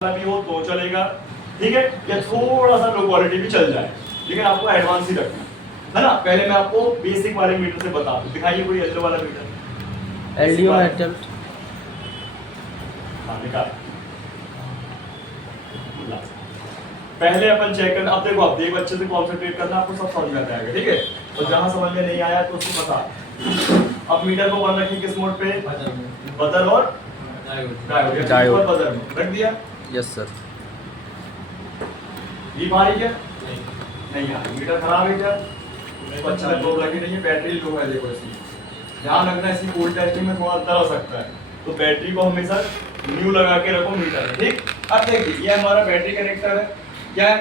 भी हो तो चलेगा, ठीक है, या थोड़ा सा लो क्वालिटी भी चल जाए, लेकिन आपको एडवांस ही रखना है ना। पहले मैं आपको बेसिक वाले मीटर से बता दूं। दिखाइए कोई एलडीओ वाला मीटर। LDO Airtel. हाँ निकाल। पहले अपन चेक करना। अब देखो, आप अच्छे से कॉन्सेंट्रेट करना, आपको सब समझ में आएगा, ठीक है। तो जहां समझ में नहीं आया तो उसको बता। अब मीटर को बंद रखिए किस मोड पे? बदल और डायोड बदल में रख दिया। Yes sir. ये आ रही क्या? नहीं आ रही। मीटर खराब है क्या? मेरे को अच्छा लो लगी नहीं है, बैटरी लो है। देखो इसकी ध्यान रखना, इसकी कोल्ड टेस्टिंग में थोड़ा अंतर हो सकता है, तो बैटरी को हमेशा न्यू लगा के रखो मीटर में, ठीक। अब देखिए ये हमारा बैटरी कनेक्टर है, क्या है?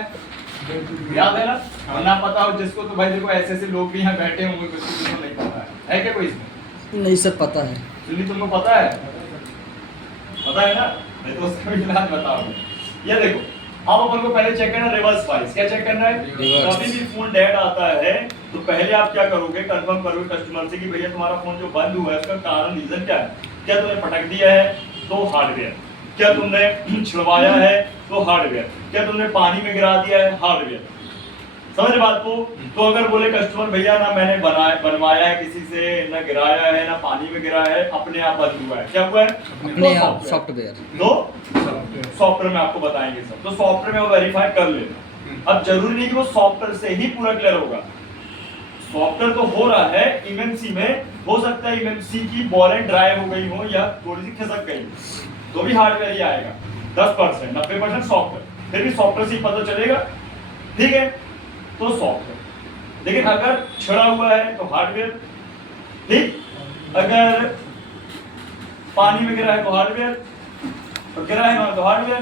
याद है ना? और ना पता हो जिसको तो भाई देखो, ऐसे ऐसे लोग भी यहाँ बैठे होंगे किसी को नहीं पता है क्या कोई इसमें? नहीं सर पता है। सुनी, तुमको पता है? पता है ना? नहीं तो उसका भी इलाज बताओ। ये देखो, अब अपन को पहले चेक करना रिवर्स वाइज। क्या चेक करना है? कभी भी फोन डेड आता है तो पहले आप क्या करोगे? कंफर्म करोगे कस्टमर से कि भैया तुम्हारा फोन जो बंद हुआ है उसका कारण रीजन क्या है। क्या तुमने पटक दिया है तो हार्डवेयर, क्या तुमने छिड़वाया है तो हार्डवेयर, क्या तुमने पानी में गिरा दिया है हार्डवेयर। समझ बात को? तो अगर बोले कस्टमर भैया ना मैंने बनवाया है किसी से, ना गिराया है, ना पानी में गिरा है, अपने आप बंद हुआ है, क्या हुआ है? अपने आप सॉफ्टवेयर। तो सॉफ्टवेयर में आपको बताएंगे सब, तो सॉफ्टवेयर में वो वेरीफाई कर लेना। अब जरूरी नहीं कि वो सॉफ्टवेयर से ही पूरा क्लियर होगा। सॉफ्टवेयर तो हो रहा है एमएमसी में, हो सकता है एमएमसी की बॉल एंड ड्राई हो गई हो या थोड़ी सी खिसक गई, तो भी हार्डवेयर ही आएगा। 10% 90% सॉफ्टवेयर, फिर भी सॉफ्टवेयर से ही पता चलेगा, ठीक है। तो सॉफ्टवेयर, लेकिन अगर छिड़ा हुआ है तो हार्डवेयर, ठीक। अगर पानी में गिरा है तो हार्डवेयर, तो गिरा है ना तो हार्डवेयर।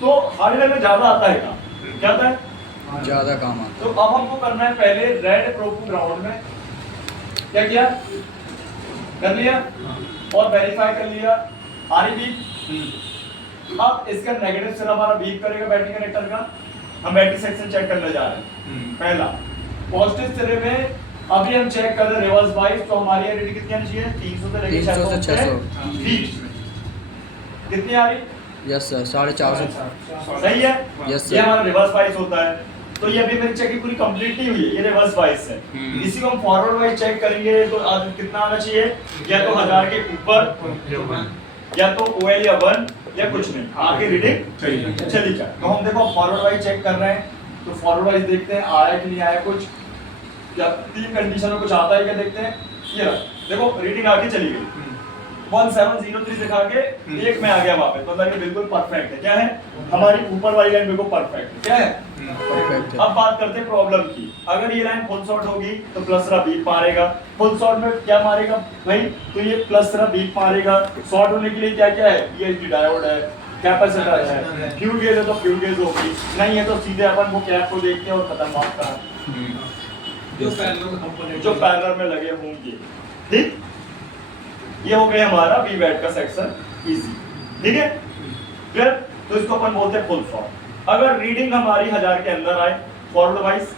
तो हार्डवेयर में ज्यादा आता है काम, क्या आता है? ज्यादा काम आता तो अब हमको करना है पहले रेड प्रोपू ग्राउंड में, क्या किया? कर लिया और वेरीफाई कर लिया, आ रही बीप। अब इसका नेगेटिव सिरा हमारा बीप करेगा बैटरी कनेक्टर का। हम बैटरी सेक्शन चेक करने जा रहे हैं। पहला पॉजिटिव सिरे में अभी हम चेक कर रहे हैं रिवर्स वाइज, तो हमारी रीडिंग कितनी आनी चाहिए? 300 से लेकर 600 फीट। कितनी आ रही? Yes sir 450। सही है। यस ये सर। हमारा रिवर्स वाइज होता है। तो ये अभी मेरी चेकिंग पूरी कंप्लीट नहीं हुई है, ये रिवर्स वाइज है। इसी को हम फॉरवर्ड वाइज चेक करेंगे तो कितना आना चाहिए? या तो 1000 के ऊपर, या तो ओएल या 1 या कुछ नहीं, आगे रीडिंग चली जाए। तो हम देखो फॉरवर्ड वाइज चेक कर रहे हैं, तो फॉरवर्ड वाइज देखते हैं आया कि नहीं आया कुछ, या 3 कंडीशन में कुछ आता है क्या देखते हैं। ये रहा, देखो रीडिंग आगे चली गई 1703 दिखा के एक में आ गया वापस, मतलब ये बिल्कुल परफेक्ट है। क्या है? हमारी ऊपर वाली लाइन बिल्कुल परफेक्ट है। क्या है? परफेक्ट है। अब बात करते हैं प्रॉब्लम की। अगर ये लाइन फुल शॉर्ट होगी तो प्लस रा बीप मारेगा। फुल शॉर्ट में क्या मारेगा भाई? तो ये प्लस रा बीप मारेगा। शॉर्ट होने के लिए क्या क्या है? ये डायोड है, कैपेसिटर है, फ्यूल गेज है तो फ्यूल गेज होगी, नहीं है तो सीधे अपन वो कैप को देखते हैं और खत्म बात का जो पैरेलल में लगे होंगे, ठीक। ये हो गया हमारा वीवैट का सेक्शन इजी, ठीक है। फिर तो इसको अपन बोलते हैं फुल शॉर्ट। अगर रीडिंग हमारी 1000 के अंदर आए फॉरवर्ड वाइज,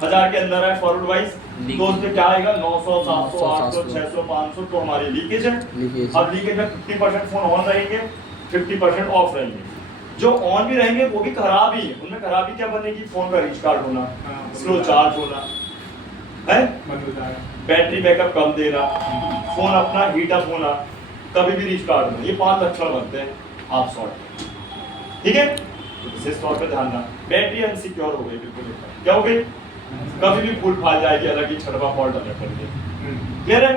1000 के अंदर आए फॉरवर्ड वाइज, तो उसमें क्या आएगा? 900 700 800 600 500, तो हमारी लीकेज है। अब लीकेज में 50% फोन ऑन रहेंगे, 50% ऑफ रहेंगे। जो ऑन भी रहेंगे वो भी खराब ही है। उनमें खराबी क्या बनेगी? फोन का रिस्टार्ट होना, स्लो चार्ज होना है, बैटरी बैकअप कम देना, फोन अपना हीट अप होना, कभी भी रिस्टार्ट होना। ये 5 लक्षण बनते हैं आप शॉर्ट, ठीक है। तो विशेष तौर पे ध्यान रखना, बैटरी अनसिक्योर हो गई, बिल्कुल क्या हो गई? कभी भी फूट फाट जाएगी, अलग ही छड़वा फॉल्ट अलग करके, क्लियर है।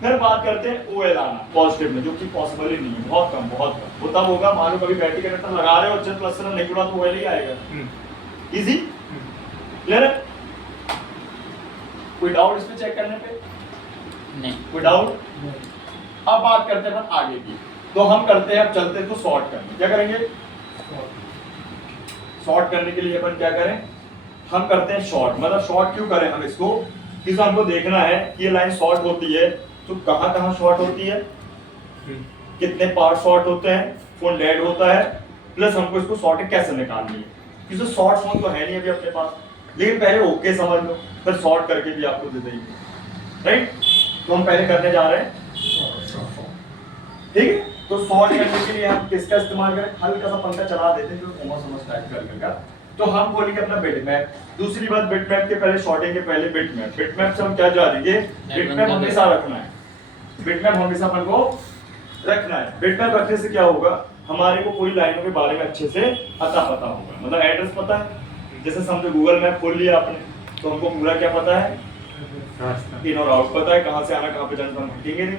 फिर बात करते हैं ओएल आना पॉजिटिव में, जो कि पॉसिबल ही नहीं है, बहुत कम वो तब होगा मान लो कभी बैटरी कनेक्टर लगा रहे हो और जब प्लस नहीं जुड़ा तो ओएल ही आएगा। इजी, क्लियर है। कोई डाउट इसमें चेक करने पे? नहीं। कोई डाउट? अब बात करते हैं आगे की। तो हम करते हैं, अब चलते हैं तो सॉर्ट करने। क्या करेंगे? सॉर्ट करने के लिए अपन क्या करें? हम करते हैं शॉर्ट। मतलब शॉर्ट क्यों करें हम इसको? क्योंकि हमको देखना है कि ये लाइन शॉर्ट होती है तो कहाँ कहाँ शॉर्ट होती है, कितने पार्ट शॉर्ट होते हैं, फोन डेड होता है, प्लस हमको इसको शॉर्ट कैसे निकालनी है। क्योंकि शॉर्ट फोन तो है नहीं अभी अपने पास, लेकिन पहले ओके समझ लो, फिर शॉर्ट करके भी आपको दे देंगे, राइट। तो हम पहले करने जा रहे हैं, ठीक है। तो सॉर्ट करने के लिए हम किसका इस्तेमाल करें, हल्का सा पंखा चला देते हैं जो समझ टाइप कर तो हम बोलेंगे अपना बिट मैप। दूसरी बात, बिट मैप के पहले सॉर्टिंग के पहले बिट मैप से हम क्या जानेंगे, बिट मैप हमेशा रखना है, बिट मैप हमेशा अपन को रखना है। बिट मैप रखने से क्या होगा, हमारे को कोई लाइनों के बारे में अच्छे से पता होगा, मतलब एड्रेस पता है। जैसे समझो गूगल मैप खोल लिया आपने तो हमको पूरा क्या पता है, इन और आउट पता है, कहाँ से आना कहाँ पे जाना, हम भटकेंगे नहीं,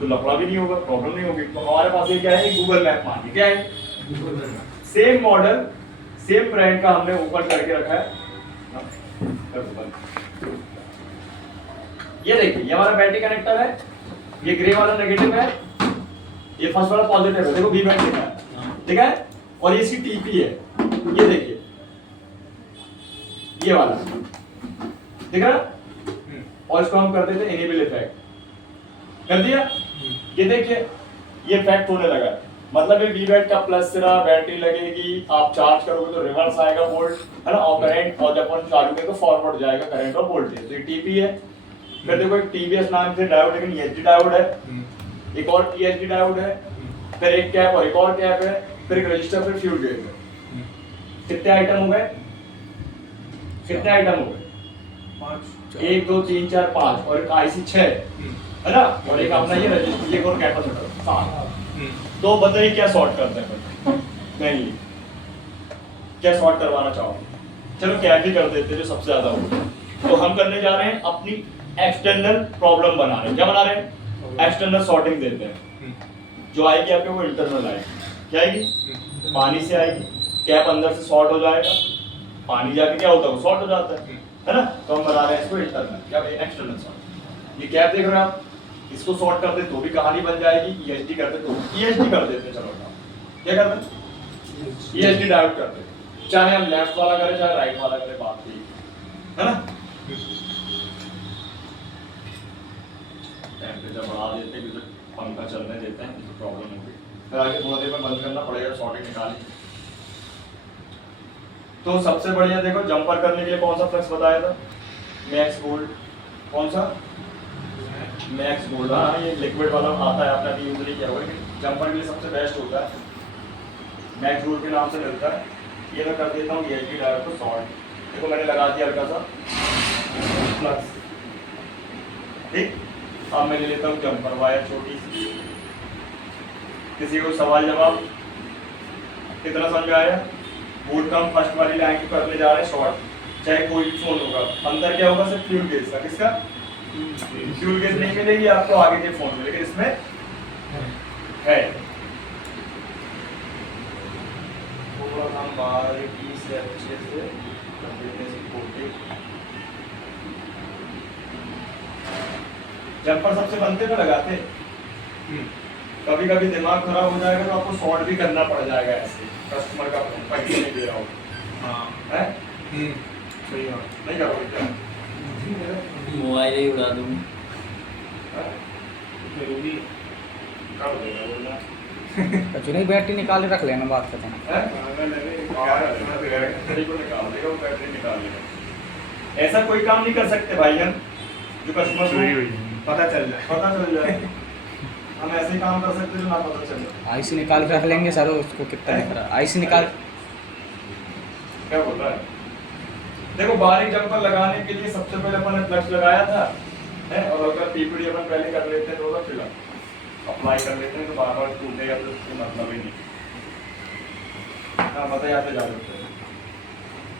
तो लफड़ा भी नहीं होगा, प्रॉब्लम नहीं होगी। तो हमारे पास ये क्या है, गूगल मैप मान के क्या है, सेम मॉडल सेम ब्रांड का हमने ओपन करके रखा है। ये देखिए, ये हमारा बैटरी कनेक्टर है, ये ग्रे वाला नेगेटिव है, ये फर्स्ट वाला पॉजिटिव है, देखो बी बैटरी है, ठीक है, और ये इसकी टीपी है, ये देखिए ये वाला, ठीक है, और इसको हम कर देते हैं इनेबल इफेक्ट, कर दिया। ये देखिए ये इफेक्ट होने लगा, मतलब ये वी बैट का प्लस सिरा, बैटरी लगेगी, आप चार्ज करोगे तो रिवर्स आएगा वोल्ट, है ना, और करंट, और जब अपन चालू करेंगे तो फॉरवर्ड जाएगा करंट और वोल्टेज। तो ये टीपी है, फिर देखो एक टीबीएस नाम से डायोड, लेकिन ईएसडी डायोड है, एक और ईएसडी डायोड है, फिर एक कैप और एक और कैप है, फिर एक रजिस्टर, फिर फ्यूल गेज है। कितने आइटम हो गए, कितने आइटम हो गए, 1 2 3 4 5, और एक आईसी 6 है ना, और एक अपना ये रजिस्टर, एक और कैपेसिटर 7। तो बताइए क्या सॉर्ट करते हैं, नहीं क्या सॉर्ट करवाना चाहो, चलो क्या भी कर देते हैं जो सबसे ज्यादा हो। तो हम करने जा रहे हैं अपनी एक्सटर्नल प्रॉब्लम बना रहे हैं, क्या बना रहे हैं, एक्सटर्नल सॉर्टिंग देते हैं। जो आएगी आपके वो इंटरनल आएगी, क्या आएगी, पानी से आएगी, कैप अंदर से शॉर्ट हो जाएगा, पानी जाके क्या होता है वो शॉर्ट हो जाता है ना, तो हम बना रहे हैं इसको इंटरनल, क्या एक्सटर्नल सॉर्ट। ये कैप देख रहे हो आप, इसको सॉर्ट कर दे तो भी कहानी बन जाएगी, ईएसडी करते तो ईएसडी कर देते, चलो क्या करते हैं, ईएसडी डायोड करते, चाहे हम लेफ्ट वाला करें चाहे राइट वाला करें, बात ठीक है ना। टेम्परेचर बढ़ा देते हैं क्योंकि पंखा चलने देते हैं तो प्रॉब्लम होगी, फिर आगे थोड़ा देर में बंद करना पड़ेगा, सॉर्टिंग निकाली। तो सबसे बढ़िया देखो, जंपर करने के लिए कौन सा फ्लक्स बताया था, मैक्स गोल्ड, कौन सा, मैक्स गोल्ड, हाँ ये लिक्विड वाला आता है, आपने अभी यूज नहीं किया होगा, लेकिन जंपर के लिए सबसे बेस्ट होता है, मैक्स गोल्ड के नाम से मिलता है। ये मैं कर देता हूँ ईएसडी डायोड को शॉर्ट, देखो मैंने लगा दिया हल्का सा फ्लक्स, ठीक। अब मैं ले लेता हूँ जंपर वायर छोटी सी, किसी को सवाल जवाब, कितना समझ आया। बोर्ड का हम फर्स्ट वाली लाइन को करने जा रहे हैं शॉर्ट, चाहे कोई भी फोन होगा, अंदर क्या होगा सिर्फ फ्यूल गेज का, किसका, फ्यूल गेज नहीं मिलेगी आपको, आगे के फोन में, लेकिन इसमें है। हम बारीकी से अच्छे से कर देते हैं कोटिंग। जंपर सबसे बनते पे लगाते, कभी कभी दिमाग खराब हो जाएगा तो आपको शॉर्ट भी करना पड़ जाएगा, ऐसे कस्टमर का पैसे नहीं दे रहा हो, है सही बात नहीं करोगे क्या, मोबाइल ही उड़ा दूँ, जरूरी कर देगा बोलना, अच्छा नहीं बैटरी निकाल के रख लेना, बात करते हैं, बैटरी निकाल लेगा। ऐसा कोई काम नहीं कर सकते भाई हम, जो कस्टमर को पता चल जाए, हम ऐसे काम कर सकते जो ना पता चले। आईसी निकाल के रख लेंगे सर, उसको कितना दिख रहा है, आईसी निकाल, क्या बोल रहा है, देखो बारीक जंपर लगाने के लिए सबसे पहले अपन ने फ्लक्स लगाया था, है, और अगर पीपीडी अपन पहले कर लेते हैं तो होगा, फिर अप्लाई कर लेते हैं तो बार बार टूटेगा तो उसका मतलब ही नहीं। हाँ बताइए, आप जा सकते हैं।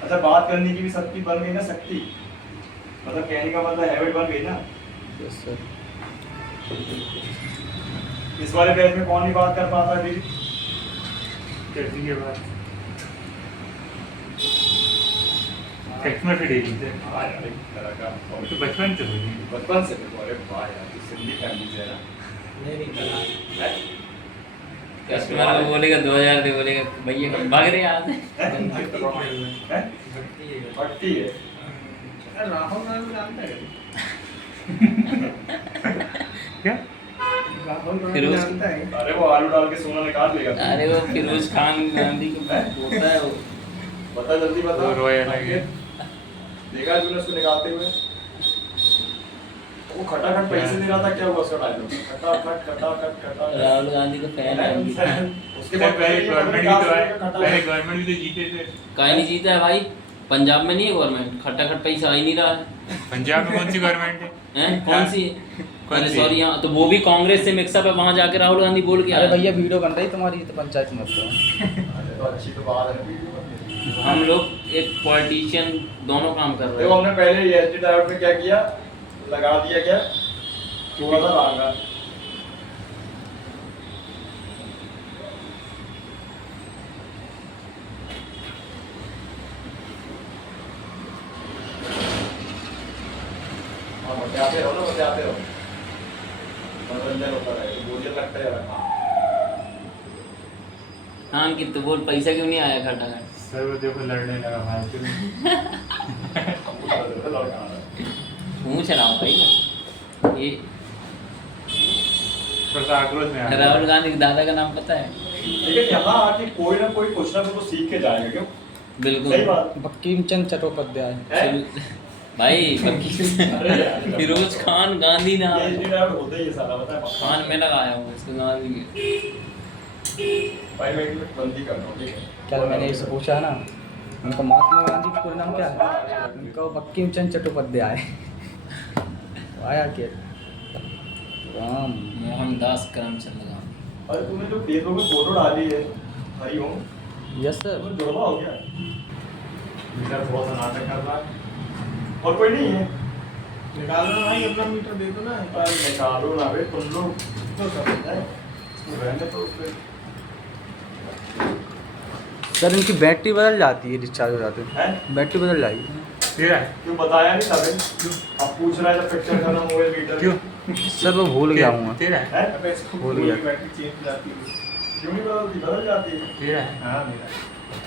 अच्छा बात करने की भी शक्ति बन गई ना, शक्ति मतलब कहने का मतलब हैबिट बन गई ना। Yes sir. इस वाले बैच में कौन नहीं बात कर पाता है दीदी, कैसी के बाद टेक्स्ट में फिर एक से हाँ यार एक तरह का तो बचपन से हुई बचपन से अरे वाह यार, तू सिंधी फैमिली से है ना, नहीं है? कस्टमर बोलेगा 2000 दे, बोलेगा भैया हम भाग रहे हैं आज, हैं? भट्टी है राहुल गांधी जानता है क्या, फिरोज, अरे वो आलू डाल के सोना निकाल लेगा। अरे वो फिरोज खान गांधी को होता है वो, बता जल्दी बता, वो रोया लगे। देखा तूने उसको निकालते हुए, वो खटाखट पैसे दे रहा था, क्या हुआ उसका डायलॉग? खटाखट राहुल गांधी को फैन है उनकी। उसके पहले बाद गवर्नमेंट भी तो है, पहले गवर्नमेंट भी तो जीते थे। काहे नहीं जीता है भाई? पंजाब में नहीं है गवर्नमेंट, खटाखट पैसा आ ही नहीं रहा है। पंजाब में कौन सी गवर्नमेंट है? हैं? कौन सी? कौन अरे सी? सॉरी, यहाँ तो वो भी कांग्रेस से मिक्सअप है, वहाँ जाके राहुल गांधी बोल के अरे आया। भैया वीडियो बन रही तुम्हारी, तो पंचायत मत करो। अरे तो अच्छी तो बात है। हम लोग एक पॉलिटिशियन दोनों काम कर रहे देखो हैं। हमने पहले एसडी ड्राइवर में क्या किया, लगा दिया क्या, थोड़ा सा रांगा। बचाते रहो ना, बचाते रहो, मनोरंजन होता रहे, तो बोझ लगता है यार। हाँ अंकित तो बोल, पैसा क्यों नहीं आया खटाखट? सर वो देखो लड़ने लगा फालतू में। पूछ रहा हूँ भाई मैं। ये थोड़ा सा आक्रोश में आ गया। राहुल गांधी के दादा का नाम पता है? लेकिन यहाँ आके कोई ना कोई कुछ ना कुछ तो सीख के जाएगा, क्यों? सही बिल्कुल बात बंकिम चंद्र चट्टोपाध्याय। है। भाई अरे यार, फिरोज खान गांधी नाम ये है। एसडी ड्राइवर होता ही है साला, पता है? खान में लगाया हूँ इसको गांधी के। भाई मैं एक मिनट बंदी कर रहा हूँ, ठीक है? कल मैंने इससे पूछा ना, उनका महात्मा गांधी का पूरा नाम क्या है? उनका बंकिम चंद्र चट्टोपाध्याय। आया क्या? राम। मोहनदास करमचंद गांधी। अरे तूने जो फेसबुक में फोटो डाली है, हरिओम, यस सर। तो जुड़वा हो गया? मीटर थोड़ा सा नाटक कर रहा है और कोई नहीं है। निकालो ना भाई, अपना मीटर दे दो ना। अरे निकालो ना बे, तुम लोग तो समझते हैं, तो रहने तो फिर। सर इनकी बैटरी बदल जाती है, डिस्चार्ज हो जाते हैं, हैं? बैटरी बदल जाएगी। तेरा है? क्यों बताया नहीं था बे? अब पूछ रहा है जब पिक्चर का नाम मोबाइल मीटर क्यों? सर वो भूल गया हूँ मैं। तेरा है? है? अबे इसको भूल गया। बैटरी चेंज जाती है। क्यों नहीं बदलती? बदल जाती है। तेरा है? हाँ मेरा।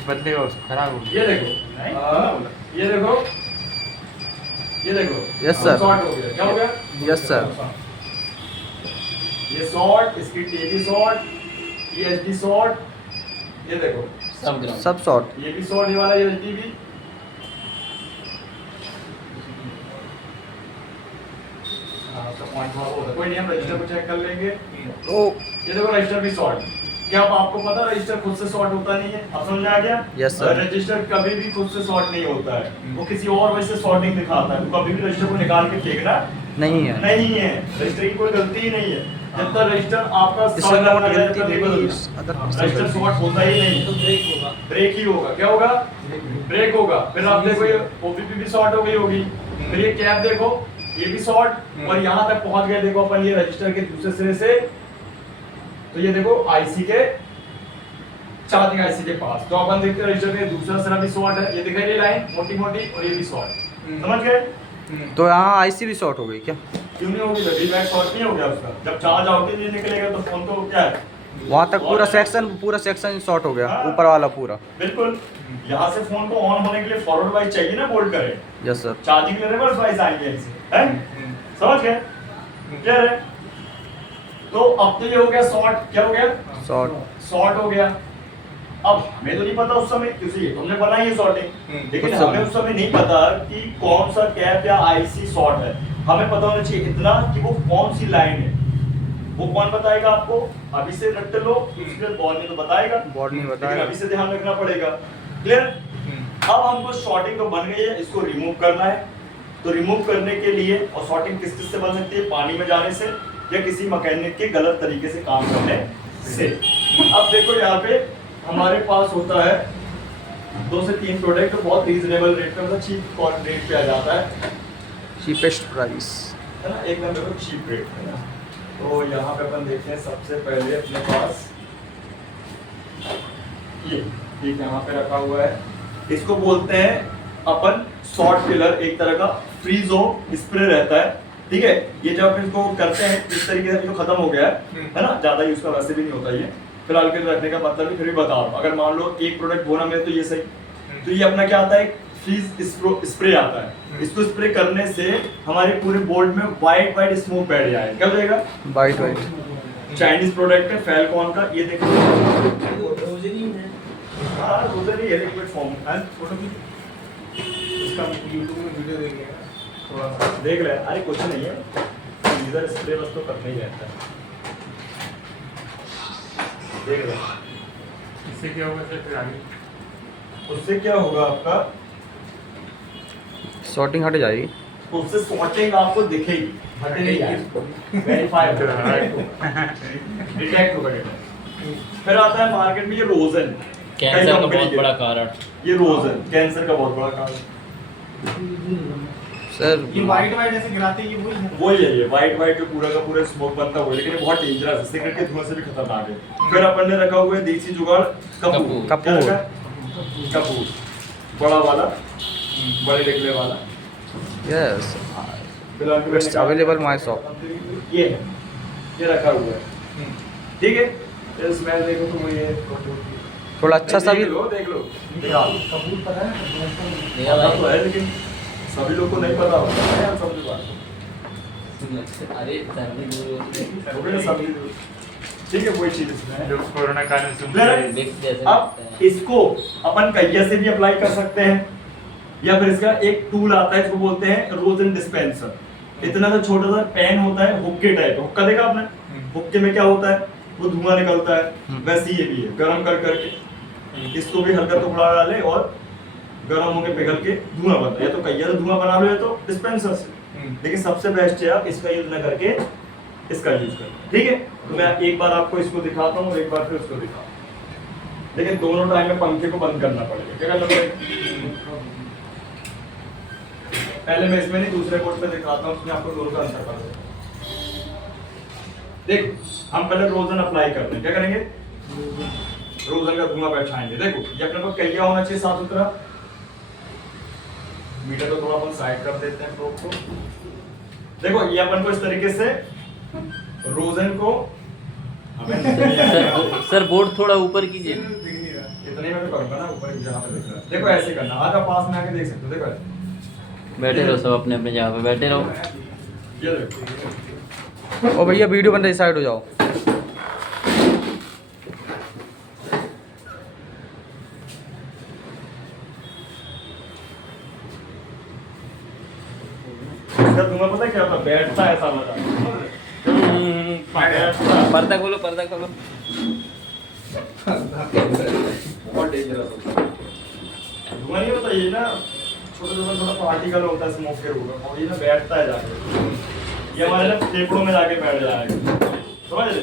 बदलेगा उसको, खराब हो गया। ये देखो, नहीं? ये देखो, ये देखो। Yes, अब sir. शॉर्ट हो गया, क्या हो गया? Yes, sir. ये शॉर्ट, इसकी टीवी शॉर्ट, ये एचडी शॉर्ट, ये देखो, सब ग्राउंड। सब शॉर्ट। ये भी शॉर्ट, ये वाला ये एचडी भी। हाँ, तो पॉइंट वहाँ होगा। कोई नहीं, हम रजिस्टर को चेक कर लेंगे। ओ ये देखो रजिस्टर भी शॉर्ट। क्या अब आपको पता है रजिस्टर खुद से शॉर्ट होता नहीं है? अब समझ में आ गया? Yes, sir. रजिस्टर कभी भी खुद से शॉर्ट नहीं होता है, वो किसी और वजह से शॉर्टिंग दिखाता है। तो कभी भी रजिस्टर को निकाल के फेंकना नहीं है। नहीं है, रजिस्टर की कोई गलती ही नहीं है। जब तक रजिस्टर आपका इससे शॉर्ट नोट ना जाए, गिनती तब देखो, नहीं अदर रजिस्टर शॉर्ट होता ही नहीं। तो ब्रेक होगा। ब्रेक ही होगा। क्या होगा? ब्रेक होगा। फिर आप देखो ये ओपीपी भी शॉर्ट हो गई होगी, फिर ये कैप देखो, ये भी शॉर्ट, और यहाँ तक पहुंच गए देखो अपन ये रजिस्टर के दूसरे सिरे से। तो ये देखो आईसी के, चार्जिंग आईसी के पास, तो अपन देखते हैं रजिस्टर के दूसरा सिरा भी शॉर्ट है। ये दिखाई ये लाइन मोटी मोटी, और ये भी शॉर्ट। समझ गए? तो यहाँ आईसी भी शॉर्ट हो गई क्या? क्यों नहीं होगी? वी बैक शॉर्ट नहीं हो गया उसका। जब चार्ज आउटेज नहीं निकलेगा तो फोन तो क्या है? वहाँ तक पूरा सेक्शन शॉर्ट हो गया, हाँ। ऊपर वाला पूरा। बिल्कुल। यहाँ से फोन को ऑन होने के लिए फॉरवर्ड वाइज चाहिए ना, बोल्ट करे। Yes sir. चार्जिंग के लिए रिवर्स वाइज आएंगे ऐसे, हैं? समझ गए? क्लियर है? तो अब तो ये हो गया शॉर्ट। क्या हो गया? शॉर्ट। शॉर्ट हो गया। अब हमें तो नहीं पता उस समय, क्योंकि तुमने बनाई है शॉर्टिंग, लेकिन उस समय। हमें उस समय नहीं पता कि कौन सा कैप या आईसी शॉर्ट है। हमें पता होना चाहिए इतना कि वो कौन सी लाइन है। वो कौन बताएगा आपको? अभी से रट लो, उसके बाद बॉर्ड में तो बताएगा, बॉर्ड नहीं लेकिन बताया। अभी से ध्यान रखना पड़ेगा। क्लियर? अब हमको शॉर्टिंग तो बन गई है, इसको रिमूव करना है। तो रिमूव करने के लिए, और शॉर्टिंग किस चीज से बन सकती है? पानी में जाने से या किसी मैकेनिक के गलत तरीके से काम करने से। अब देखो यहाँ पे हमारे पास होता है 2 से 3 प्रोडक्ट, बहुत रीजनेबल रेट पे, मतलब चीप रेट पे आ जाता है चीपेस्ट प्राइस। है ना, एकदम देखो चीप रेट है ना। तो यहाँ पे अपन देखते हैं सबसे पहले अपने पास ये ठीक यहाँ पे रखा हुआ है। इसको बोलते हैं अपन शॉर्ट फिलर, एक तरह का फ्रीजो स्प्रे रहता है। ठीक है, ये जब अपन इसको करते हैं इस तरीके से, जो खत्म हो गया है ना, ज्यादा यूज का वैसे भी नहीं होता ये फिलहाल के लिए रखने का मतलब भी, फिर भी बता रहा हूँ। अगर मान लो एक प्रोडक्ट बोना में तो ये सही, तो ये अपना क्या आता है? फ्रीज स्प्रे आता है। इसको स्प्रे करने से हमारे पूरे बोर्ड में वाइट वाइट स्मोक बैठ जाएगा। क्या हो जाएगा? White white. चाइनीज प्रोडक्ट है फैलकॉन का, ये देखो। हाँ रोजरी है, लिक्विड फॉर्म है। फोटो की इसका यूट्यूब में वीडियो देख लेगा थोड़ा सा। देख ले, अरे कुछ नहीं है। इधर स्प्रे बस तो करना ही रहता है। देख रहे हो? इससे क्या होगा सर फिर आगे? उससे क्या होगा आपका, शॉर्टिंग हट जाएगी। उससे सॉर्टिंग आपको दिखेगी, हटे नहीं जाएगी, वेरीफाई होगा, डिटेक्ट होगा डेटा। फिर आता है मार्केट में ये रोजन, कैंसर का बहुत बड़ा कारण। ये रोजन कैंसर का बहुत बड़ा कारण। सर ये वाइट वाइट ऐसे गिराते हैं, ये वही है। वही है, ये वाइट जो पूरा का पूरा स्मोक बनता हुआ, लेकिन ये बहुत डेंजरस है, सिगरेट के धुआं से भी खतरनाक है। फिर अपन ने रखा हुआ है देसी जुगाड़ कपूर। कपूर। क्या रखा है? कपूर, बड़ा वाला, बड़े निकले वाला। यस, फिलहाल इट्स अवेलेबल माय शॉप। ये है, ये रखा हुआ है, ठीक है। फिर स्मेल देखो तो वो ये कपूर की। थोड़ा अच्छा सा भी देख लो, देख लो, दिखा। कपूर पता है? देखा पता तो भाई? है, लेकिन सभी लोग को नहीं पता होता है यार, समझ बात। अरे सर्दी दूर होती है। हो गया सभी लोग। ठीक है, वही चीज इसमें जो कोरोना काल में सुन फिर मिक्स जैसे अब लगता है। इसको अपन कैया से भी अप्लाई कर सकते हैं, या फिर इसका एक टूल आता है, इसको बोलते हैं रोजन डिस्पेंसर। इतना सा छोटा सा पेन होता है, हुक्के टाइप। हुक्का देखा आपने? हुक्के में क्या होता है, वो धुआं निकलता है, वैसे ये भी है। गरम कर करके इसको भी हल्का टुकड़ा डाले और गरम होके पिघल के धुआं बनता है। या तो कैया से धुआं बना लो, या तो डिस्पेंसर से। लेकिन सबसे बेस्ट है आप इसका यूज ना करके इसका यूज करें, ठीक है। तो मैं एक बार आपको इसको दिखाता हूँ, एक बार फिर उसको दिखाता हूँ, लेकिन दोनों टाइम में पंखे को बंद करना पड़ेगा। क्या करना पड़ेगा? पहले मैं इसमें नहीं, दूसरे कोड पे दिखाता हूँ, उसमें आपको दोनों का अंतर पता है। देख, हम पहले रोजन अप्लाई करते हैं। क्या करेंगे? रोजन का धुआं बैठाएंगे। देखो, ये अपने को कैया होना चाहिए साफ सुथरा। मीटर को थोड़ा अपन साइड कर देते हैं प्रोब को। देखो, ये अपन को इस तरीके से रोजन को सर बोर्ड थोड़ा ऊपर कीजिए। इतने में तो करूंगा ना, ऊपर जहाँ पे देख रहा है। देखो ऐसे करना, आधा पास में आके देख सकते हो। देखो ऐसे बैठे रहो सब अपने अपने जगह पे बैठे रहो। ये देखो, ओ भैया वीडियो बन रही, साइड हो जाओ। इसका धुआं पता है क्या होता है? बैठता है ऐसा मजा। पर्दा खोलो, पर्दा खोलो। बहुत डेंजरस होता है धुआं। नहीं होता ये ना, छोटा छोटा पार्टिकल होता है स्मोक के रूप में, और ये ना बैठता है जाके, ये हमारे ना फेफड़ों में जाके बैठ जाएगा, समझ रहे?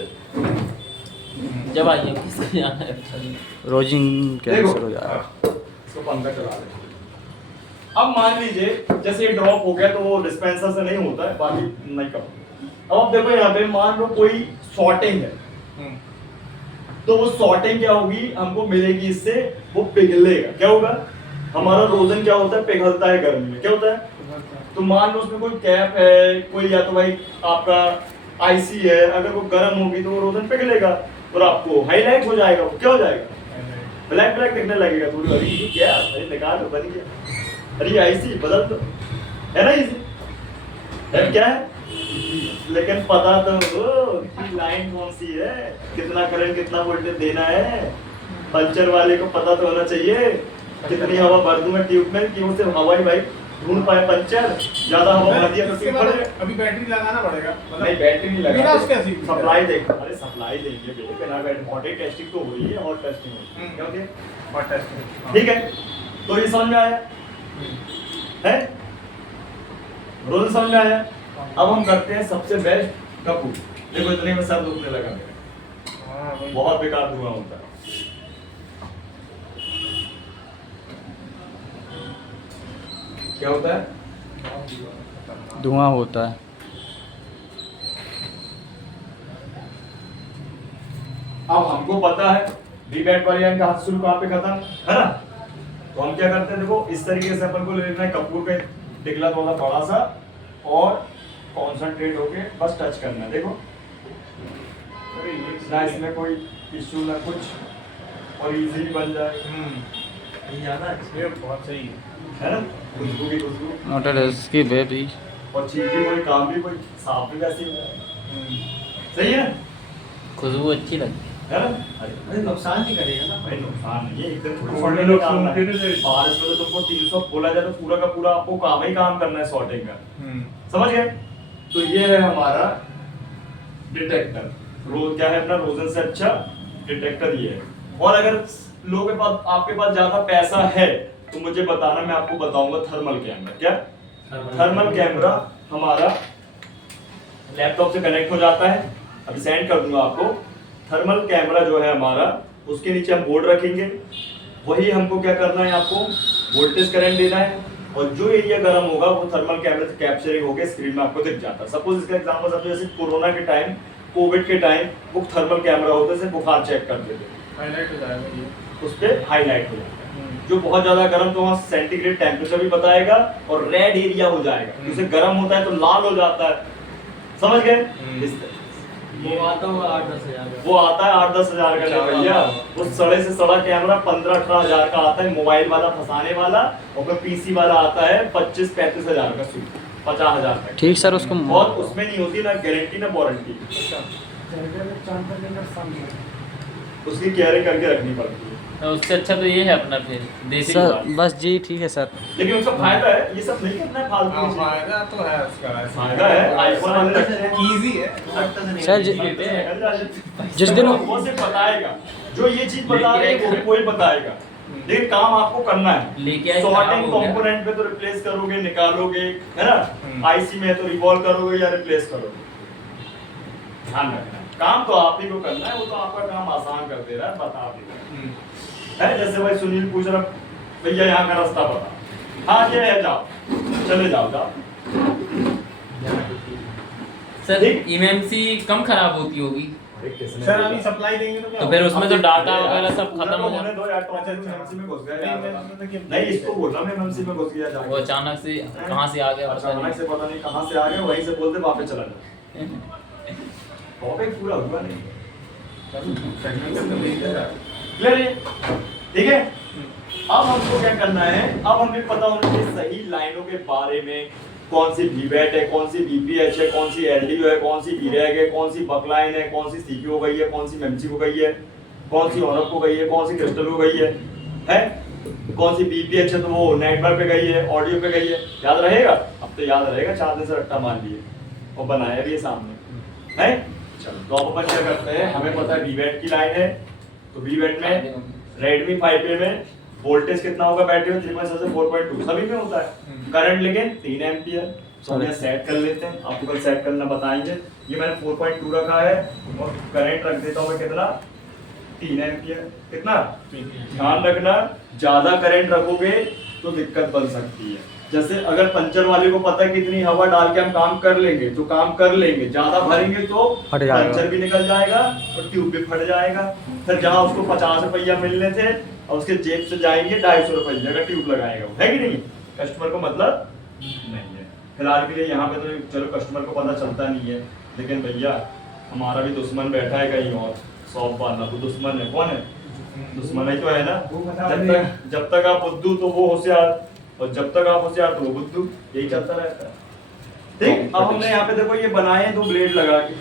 जब आइए किसको जाना है? रोजिंग कैंसर हो जाएगा। इसको पंखा चला दे। अब मान लीजिए जैसे ये ड्रॉप हो गया, तो वो डिस्पेंसर से नहीं होता है, बाकी नहीं कर। अब आप देखो यहाँ पे, मान लो कोई शॉर्टिंग है, तो वो शॉर्टिंग क्या होगी, हमको मिलेगी इससे, वो पिघलेगा। क्या होगा? हमारा रोजन क्या होता है, पिघलता है गर्मी में। क्या होता है? तो मान लो उसमें कोई कैप है, कोई या तो भाई आपका आईसी है, अगर वो गर्म होगी तो वो रोजन पिघलेगा और आपको हाईलाइट हो जाएगा। वो क्या हो जाएगा? ब्लैक ब्लैक दिखने लगेगा थोड़ी। अरे ये क्या, अरे निकाल दो, बन गया। अरे आईसी बदल दो, है ना इजी है, क्या है? लेकिन पता तो हो कि लाइन कौन सी है, कितना करंट, कितना वोल्टेज देना है। पंचर वाले को पता तो होना चाहिए कितनी हवा भर दूं मैं ट्यूब में कि उससे हवा ही भाई ढूंढ पाए पंचर। ज्यादा हवा भर दिया तो इसके ट्यूब बाद फट जाए। अभी बैटरी लगाना पड़ेगा, नहीं, बैटरी नहीं लगा, बिना उसके ऐसे ही सप्लाई देंगे। अरे सप्लाई देंगे बेटे, बिना बैटरी हॉट टेस्टिंग तो हो रही है, हॉट टेस्टिंग हो रही है। ओके, और टेस्ट। ठीक है। तो ये समझ में आया है, रोज समझ में आया। अब हम करते हैं सबसे बेस्ट कपूर। देखो इतने में सर दुखने लगा मेरा, बहुत बेकार धुआं होता है। क्या होता है? धुआं होता है। अब हमको पता है वीबैट वेरिएंट का हाथ शुरू कहाँ पे खत्म है ना, तो हम क्या करते हैं, देखो इस तरीके से अपन को ले लेना है कपूर का टिकला थोड़ा बड़ा सा, और कॉन्सेंट्रेट होके बस टच करना है। देखो ना इसमें कोई इश्यू ना कुछ, और इजीली बन जाए। ये ज्यादा ये बहुत सही है ना, खुशबू की खुशबू, नॉट अ रिस्की बेबी। और चीज भी कोई, काम भी कोई, साफ भी वैसे ही हो जाए। सही है ना, खुशबू अच्छी लगती है ना? है, नुकसान नहीं करेगा ना भाई नुकसान नहीं है, एकदम थोड़े छोटे लोग काम है। सुनते थे। बारिश में तो तुमको 300 बोला जाए तो पूरा का पूरा आपको काम ही काम करना है सॉर्टिंग का, समझ गए? तो ये है हमारा डिटेक्टर। रोज क्या है अपना रोजन से अच्छा डिटेक्टर ये है। और अगर लोगों के पास आपके पास ज्यादा पैसा है तो मुझे बताना, मैं आपको बताऊंगा थर्मल कैमरा। क्या थर्मल कैमरा हमारा लैपटॉप से कनेक्ट हो जाता है, अभी सेंड कर दूंगा आपको। थर्मल कैमरा जो है हमारा, उसके नीचे हम बोर्ड रखेंगे, वही हमको क्या करना है, आपको वोल्टेज करंट देना है, और जो एरिया गर्म होगा वो थर्मल कैमरे से कैप्चरिंग होकर स्क्रीन में आपको दिख जाता है। सपोज इसका एग्जांपल समझो, जैसे कोरोना के टाइम, कोविड के टाइम वो थर्मल कैमरा होते से बुखार चेक करते थे, हाईलाइट हो जाएगा ये। उस पर हाईलाइट हो जाता है। जो बहुत ज्यादा गर्म तो वहाँ सेंटीग्रेड टेम्परेचर भी बताएगा और रेड एरिया हो जाएगा, जैसे गर्म होता है तो लाल हो जाता है, समझ गए? इस तरह वो आता हुआ 8-10 हज़ार वो आता है 8-10 हजार का ले भैया। वो सड़े से सड़ा कैमरा 15-18 हजार का आता है, मोबाइल वाला फंसाने वाला, और फिर पीसी वाला आता है 25-35 हजार का, 50 हजार का। ठीक सर, उसको और उसमें नहीं होती ना गारंटी ना वारंटी, उसकी केयरिंग करके रखनी पड़ती है। तो उससे अच्छा तो ये है अपना फिर देसी सर जुगाड़। बस जी ठीक है सर। लेकिन उसका फायदा है, ये सब नहीं करना है फालतू की चीज़। फायदा तो है उसका, फायदा है, आईफोन वाले रखते हैं। इजी है। सर जिस दिन वो सिर्फ बताएगा, जो ये चीज बता रहे हैं वो कोई बताएगा, लेकिन काम आपको करना है। लेके आए, सॉर्टिंग खराब हो गया। कंपोनेंट पे तो रिप्लेस करोगे, निकालोगे, है ना? आईसी में तो रिवॉल्व करोगे या रिप्लेस करोगे, ध्यान रखना है। काम तो आप ही को करना है, वो तो आपका काम आसान कर दे रहा है, बता दे रहा है। जैसे भाई सुनील पूछ रहा, भैया यहाँ का रास्ता बता, हाँ ये है, जाओ, चले जाओ जाओ। सर एमएमसी कम खराब होती होगी, सर अभी सप्लाई देंगे तो क्या तो फिर उसमें तो डाटा यार, वगैरह सब पूरा खत्म तो हो होने जाता दो यार, तो एमएमसी में घुस गया यार। नहीं, नहीं, इसको बोल रहा मैं एमएमसी में घुस गया वो जाके। अचानक से कहाँ से आ गया पता अचानक नहीं। से पता नहीं कहाँ से आ गए, वहीं से बोलते वापस चला गया। टॉपिक पूरा हुआ नहीं, क्लियर है? ठीक है, अब हमको क्या करना है, अब हमें पता होना चाहिए सही लाइनों के बारे में, कौन सी वीवैट है, कौन सी वीपीएच है, कौन सी एलडीओ है, कौन सी वीरैग है, कौन सी बकलाइन है, कौन सी सीपीओ हो गई है, कौन सी मेमसी हो गई है, कौन सी ऑनअप हो गई है, कौन सी क्रिस्टल हो गई है, कौन सी बीपीएच है तो वो नेटवर्क पे गई है, ऑडियो पे गई है। याद रहेगा? अब तो याद रहेगा, 4 दिन से रट्टा मार लिए और बनाया भी है सामने, है? चलो तो अब अपन क्या करते हैं, हमें पता है वीवैट की लाइन है, तो वीवैट में Redmi 5A में वोल्टेज कितना होगा बैटरी में, 3.7 से 4.2 सभी में होता है। करंट लेकिन 3 एम्पियर, तो हम सेट कर लेते हैं, आपको कल सेट करना बताएंगे। ये मैंने 4.2 रखा है और करंट रख देता हूँ मैं कितना, 3 एम्पियर। कितना? ध्यान रखना, ज्यादा करंट रखोगे तो दिक्कत बन सकती है। जैसे अगर पंचर वाले को पता है कितनी हवा डाल के हम काम कर लेंगे तो काम कर लेंगे, ज्यादा भरेंगे तो फट जाएगा, पंचर भी निकल जाएगा और ट्यूब भी फट जाएगा। फिर जहाँ उसको 50 रुपया मिलने थे और उसके जेब से जाएंगे 250 रुपया का ट्यूब लगाएगा, है कि नहीं? कस्टमर को मतलब नहीं है। फिलहाल के लिए यहाँ पे तो चलो कस्टमर को पता चलता नहीं है, लेकिन भैया हमारा भी दुश्मन बैठा है कहीं और, शॉप वाला वो दुश्मन है। कौन है? दुश्मन ही तो है ना। जब तक आप बुद्धू तो वो होशियार, और जब तक आप होशियार तो वो बुद्धू, यही चलता रहता है। ठीक, अब हमने यहाँ पे देखो ये बनाए हैं 2 ब्लेड लगा के।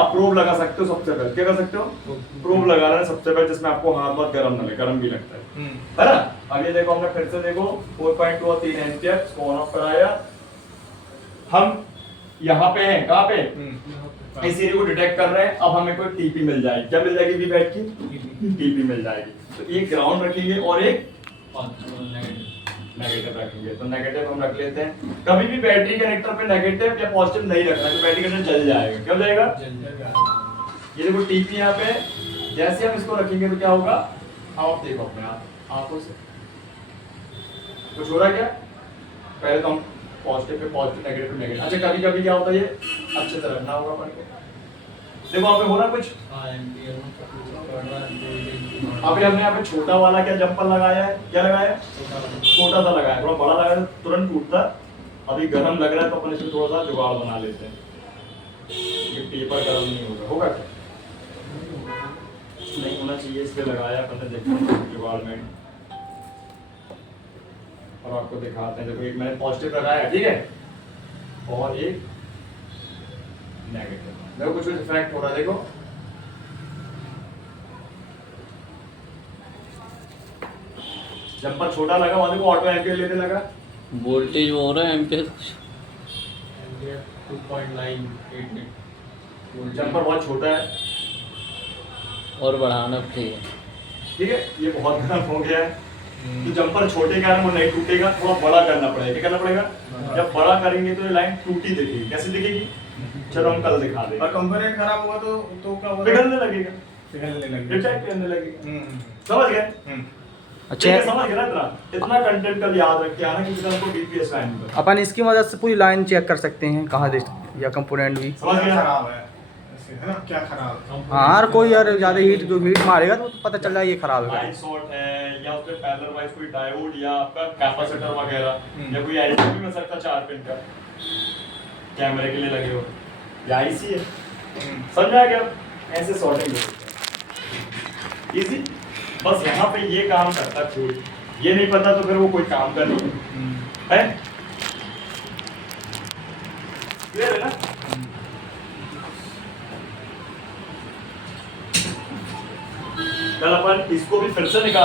आप प्रोब लगा सकते हो सबसे पहले, क्या कर सकते हो? प्रोब लगाना है सबसे पहले, जिसमें आपको हाथ बहुत गर्म ना लगे, गर्म भी लगता है ना? अब ये देखो हमने फिर से देखो 4.2 और 3 एम्पियर, इसको ऑन ऑफ कराया। हम यहाँ पे हैं, कहाँ पे? इस एरिया को डिटेक्ट कर रहे हैं। अब हमें कोई टीपी मिल जाएगी, क्या मिल जाएगी? वीवैट की टीपी मिल जाएगी। तो एक ग्राउंड रखेंगे और एक नेगेटिव रखेंगे, तो नेगेटिव हम रख लेते हैं। कभी भी बैटरी कनेक्टर पे नेगेटिव या पॉजिटिव नहीं रखना, तो बैटरी कनेक्टर जल जाएगा। क्या हो जाएगा? ये देखो टीपी यहाँ पे, जैसे हम इसको रखेंगे तो क्या होगा, आप देखो अपने आंखों से कुछ हो रहा है क्या? पहले तो हम पॉजिटिव पे पॉजिटिव, नेगेटिव पे नेगेटिव। अच्छा कभी कभी क्या होता है, ये अच्छे से रखना होगा अपन को। देखो यहाँ पे हो रहा कुछ, अभी हमने यहाँ पे छोटा वाला क्या जंपर लगाया है, क्या लगाया है? छोटा सा लगाया, थोड़ा बड़ा लगाया तो तुरंत टूटता। अभी गर्म लग रहा है तो अपन इसमें थोड़ा सा जुगाड़ बना लेते हैं। ये पेपर गर्म नहीं होगा, होगा क्या? नहीं होना चाहिए, इसलिए लगाया अपन ने, देखो जुगाड़ में। और आपको दिखाते हैं, देखो एक मैंने पॉजिटिव लगाया, ठीक है, और एक नेगेटिव। देखो कुछ इफेक्ट हो रहा है, देखो जंपर छोटा लगा, वहां देखो ऑटो एम्पियर लेने लगा। वोल्टेज वो हो रहा है एम्पियर। 2.988 जंपर बहुत छोटा है, और बढ़ाना चाहिए। ठीक है, ये बहुत गर्म हो गया है। तो जंपर छोटे का है वो नहीं टूटेगा, थोड़ा बड़ा करना पड़ेगा। क्या करना पड़ेगा? जब बड़ा करेंगे तो ये लाइन टूटी दिखेगी। कैसे दिखेगी? चलो हम कल दिखा देंगे। और कंपोनेंट खराब हुआ तो क्या होगा? पिघलने लगेगा, पिघलने लगेगा। रिजेक्ट करने लगेगा। हम्म। समझ गए? ठीक है, अच्छा, समझ गए ना? इतना कंटेंट कल याद रख के आना क्योंकि हमको डीपीएस लाइन में अपन इसकी मदद से पूरी लाइन चेक कर सकते हैं कहाँ दे या कंपोनेंट भी। समझ क्या गया? खराब है ऐसे, है ना? क्या खराब है? हाँ, हर कोई यार ज़्यादा हीट मारेगा तो पता चल जाए ये खराब है। लाइन शॉर्ट है या उसके पैरेलल वाइज कोई डायोड या आपका कैपेसिटर वगैरह हम्म। या कोई एलईडी भी मिल सकता 4 पिन का, कैमरे के लिए लगे हो या आईसी है। समझा क्या? ऐसे सॉर्टिंग हो सकता है इजी। बस यहाँ पे ये काम करता कोई, ये नहीं पता तो फिर वो कोई काम कर नहीं है। क्लियर है ना? कल अपन इसको भी फिर से निकाल